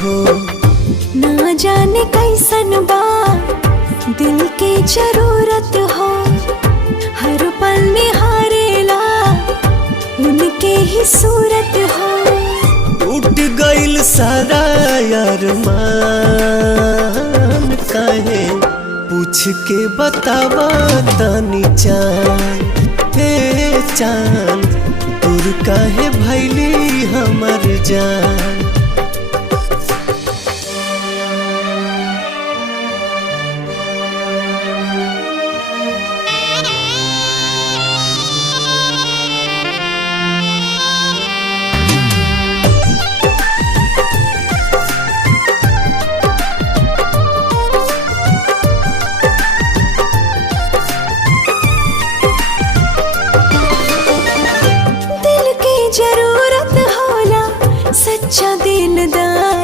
हो। ना जाने कैसन बा दिल के जरूरत हो, हर पल निहारेला उनके ही सूरत हो। टूट गइल सारा अरमान, काहे पूछ के बतावा तनी चान। हे चान दूर काहे भइली हमर जान।